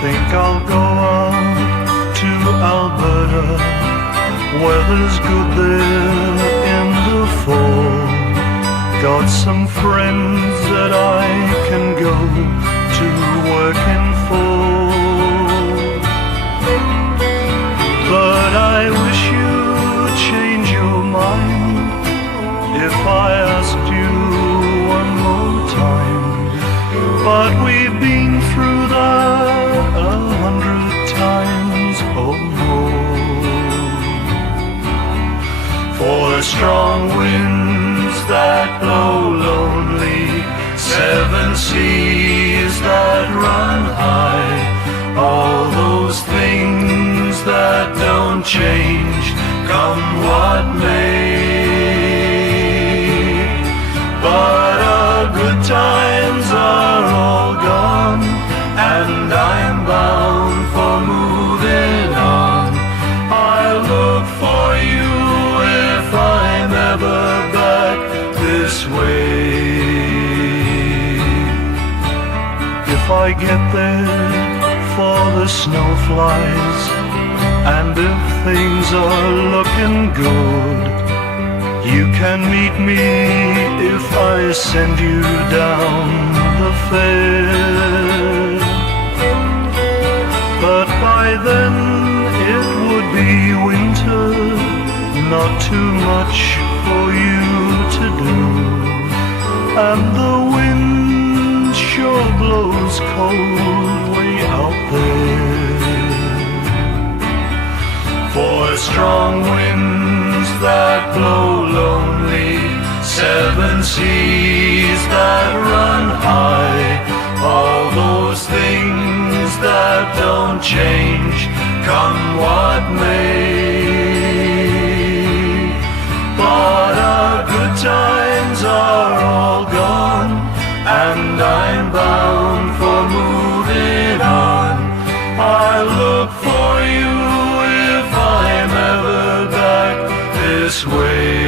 think I'll go out to Alberta. Weather's good there in the fall. Got some friends that I can go to working for. But I wish you'd change your mind if I asked you one more time. But we've been through that 100 times or more. For strong winds that blow lonely, 7 seas that run high, all those things that don't change, come what may. But good times are all gone, and I'm bound for moving on. I'll look for you if I'm ever back this way. If I get there for the snow flies, and if things are looking good, you can meet me if I send you down the fair. But by then it would be winter, not too much for you to do, and the wind sure blows cold way out there. For strong winds that blow lonely, 7 seas that run high, all those things that don't change, come what may. But our good times are all gone, and I'm bound for moving on. I look for you if I'm ever back this way.